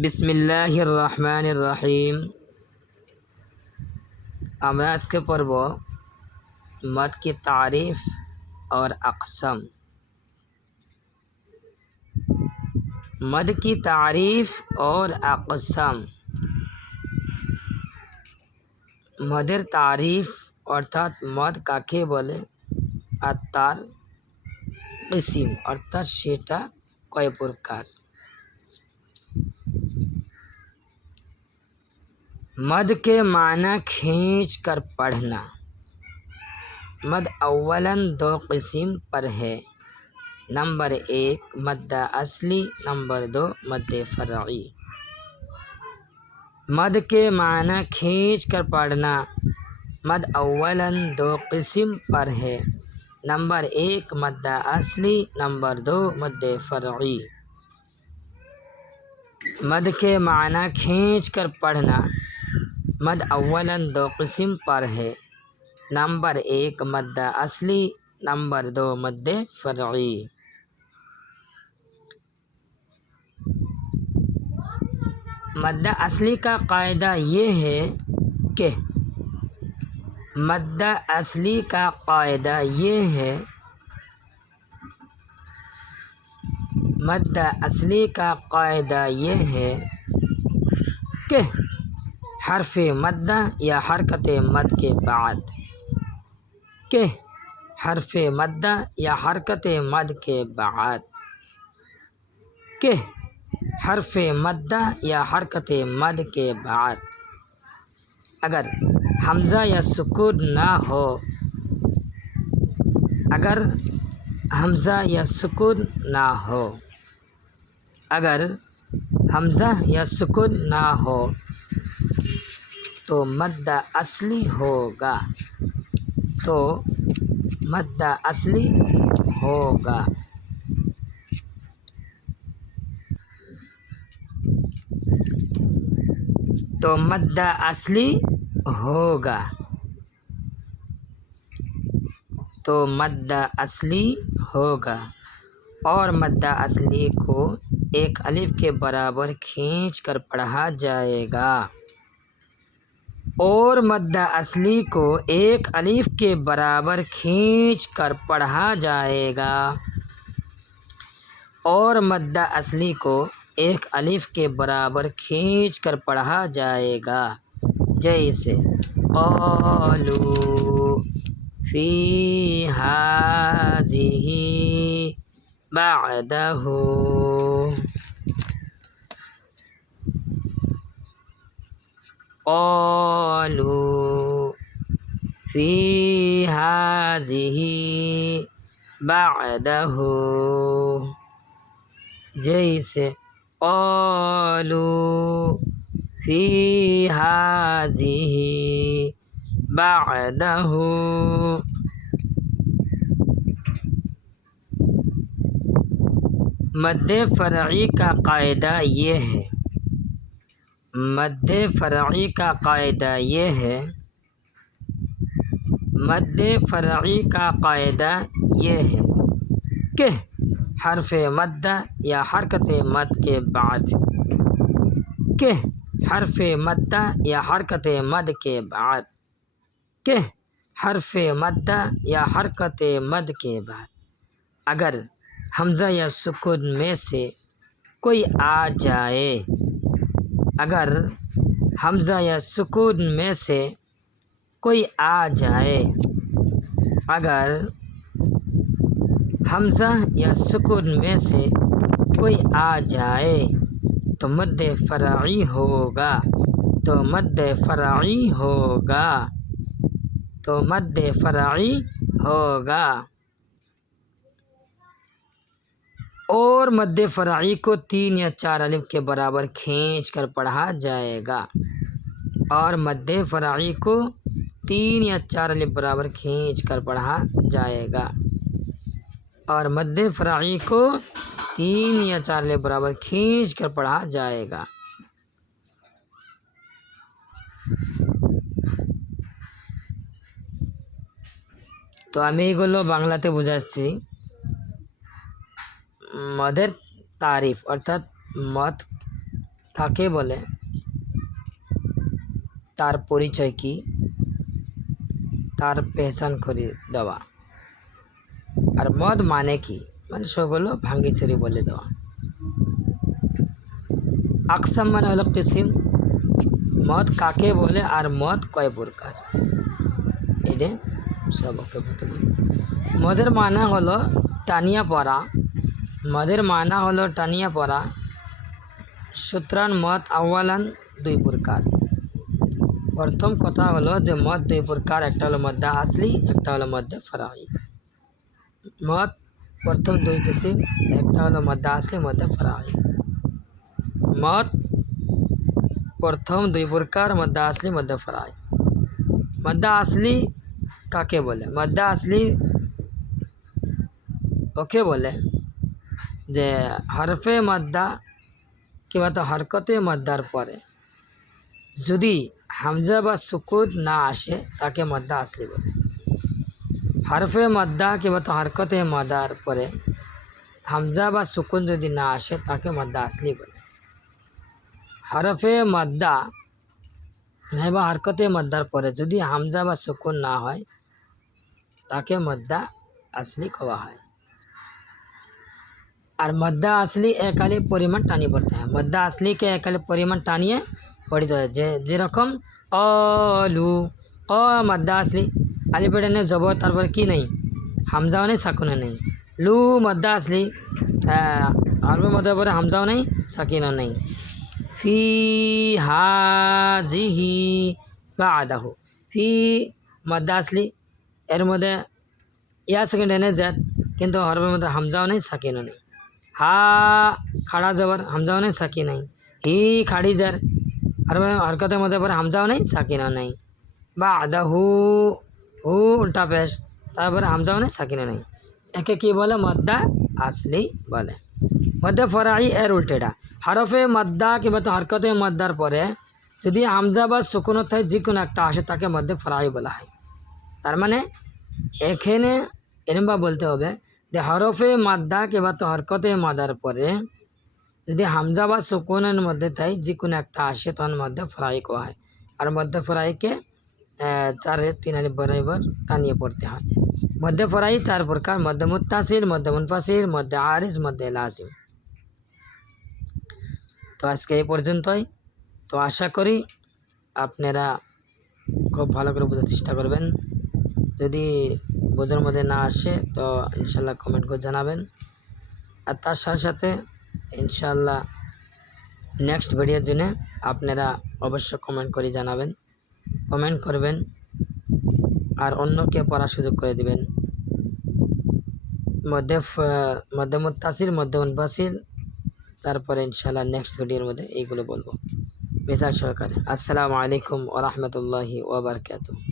بسم اللہ الرحمن الرحیم امیس کے پر وہ مد کی تعریف اور اقسم مد کی تعریف اور اقسم مدر تعریف ارتھات مد کا کے بولے اتار قسم ارتھا شیٹا کوئی پرکار مد کے معنی کھینچ کر پڑھنا مد اولا دو قسم پر ہے نمبر ایک مد اصلی نمبر دو مد فرعی مد کے معنی کھینچ کر پڑھنا مد اولا دو قسم پر ہے نمبر ایک مد اصلی نمبر دو مد فرعی مد کے معنی کھینچ کر پڑھنا مد اول دو قسم پر ہے نمبر ایک مد اصلی نمبر دو مد فرعی مد اصلی کا قاعدہ یہ ہے کہ مد اصلی کا قاعدہ یہ ہے مد اصلی کا قاعدہ یہ ہے کہ حرف مد یا حرکت مد کے بعد کہ حرف مد یا حرکت مد کے بعد کہ حرف مد یا حرکت مد کے بعد اگر حمزہ یا سکون نہ ہو اگر حمزہ یا سکون نہ ہو اگر حمزہ یا سکون نہ ہو تو مدہ اصلی ہوگا تو مدہ اصلی ہوگا تو مدہ اصلی ہوگا تو مدہ اصلی, اصلی ہوگا اور مدہ اصلی کو ایک الف کے برابر کھینچ کر پڑھا جائے گا اور مدہ اصلی کو ایک الف کے برابر کھینچ کر پڑھا جائے گا اور مدہ اصلی کو ایک الف کے برابر کھینچ کر پڑھا جائے گا جیسے قالو فی حاضی بعدہ ہو قالوا في هذه بعده ہو جیسے في هذه بعده مد فرعی کا قاعدہ یہ ہے مد فرعی کا قاعدہ یہ ہے مد فرعی کا قاعدہ یہ ہے کہ حرف مد یا حرکت مد کے بعد کہ حرف مد یا حرکت مد کے بعد کہ حرف مد یا حرکت مد کے بعد اگر حمزہ یا سکون میں سے کوئی آ جائے اگر حمزہ یا سکون میں سے کوئی آ جائے اگر حمزہ یا سکون میں سے کوئی آ جائے تو مد فرعی ہوگا تو مد فرعی ہوگا تو مد فرعی ہوگا اور مد فرعی کو تین یا چار الف کے برابر کھینچ کر پڑھا جائے گا اور مد فرعی کو تین یا چار الف برابر کھینچ کر پڑھا جائے گا اور مد فرعی کو تین یا چار الف برابر کھینچ کر پڑھا جائے گا تو عمیر کو لوگ بنگلہ تو بجائے مدرف ارتھا مد تھا کہ پہچان کر دیا اور مد مانے کی سوگلو باگی چوری بولے اکسام میں سم مد کا مد کو سب کے بطلی. مدر مانا ہل تانیہ پڑا مدیر منا ہل ٹانیا پڑا سوتر مت آوال دوا ہل مت دوا آسلی ایک مد فراہ مت پرتم دوسری ایک مدا حسلی مد فراہ مت پرتم دو مدا حسلی مد فراہ مدا حسلی کا مدا آسلی اکے بول ہرفے مدد کم حرکت مددار پڑے جدی ہمزا بکن نہ آسے تاکہ اصلی مدد آسلی بول ہرفے مدد کب حرکت مدار پڑے ہمزا بکون جدی نہ آسے تاکہ مدد آسلی بول ہرفے مدد حرکت مددار پڑے جدی ہمزا بکون نہ تاکہ مدد آسلی کبا ہے آر مدا آسلی ایکلی پریم ٹانی پڑتا ہے مدد آسلی پریم ٹھن پڑتا ہے جکم جی جی ک لو ا مدا آسلی کالی پڑنے جب ترپر کی نہیں ہماؤ نہیں سکون نہیں لو مدا آسلی ہر مدر ہمجاؤ نئی سکیندا آسلی یہ مدد یا سیکنڈ زیاد کی ہر مدد ہمجاؤ نہیں سکین نہیں ہا خاڑا زبر جاؤ نہیں ساکی نہیں ہاڑی جر ہرکتے نہیں ہم جاؤ نئی ساکین ہم جاؤ نا ساکین نہیں بول مددا آسلی بولے مدد فرائی ار اُلٹے ڈا ہرفے مددا کم ہرکتے مددار پہ جدی ہمزا بکون تھے جی کون ایک آسے تاکہ بولا ہے تر تین ای এরমবা বলতে হবে যে হরফে মাদ্দা কিংবা তো হরকতে মাদার পরে যদি হামজা বা সুকুনের মধ্যে তাই যে কোনো একটা আসে তখন মধ্যে ফ্রাই করা হয় আর মধ্যে ফ্রাইকে চার তিন আলি বরাইবার টানিয়ে পড়তে হয় মধ্যে ফ্রাই চার প্রকার মধ্যে মুতাসির মধ্যে মুনফাসির মধ্যে আরিস মধ্যে লাসিম তো আজকে এই পর্যন্তই তো আশা করি আপনারা খুব ভালো করে বোঝার চেষ্টা করবেন যদি বোঝার মধ্যে না আসে তো ইনশাল্লাহ কমেন্ট করে জানাবেন আর তার সাথে সাথে ইনশাল্লাহ নেক্সট ভিডিওর জন্য আপনারা অবশ্যই কমেন্ট করে জানাবেন কমেন্ট করবেন আর অন্যকে পড়ার সুযোগ করে দেবেন মধ্যে মধ্যে মুতাসির মধ্যে উনফাসিল তারপরে ইনশাল্লাহ নেক্সট ভিডিওর মধ্যে এইগুলো বলবো মিসার সহকারে আসসালামু আলাইকুম ওরহমতুল্লাহি ওবরকাত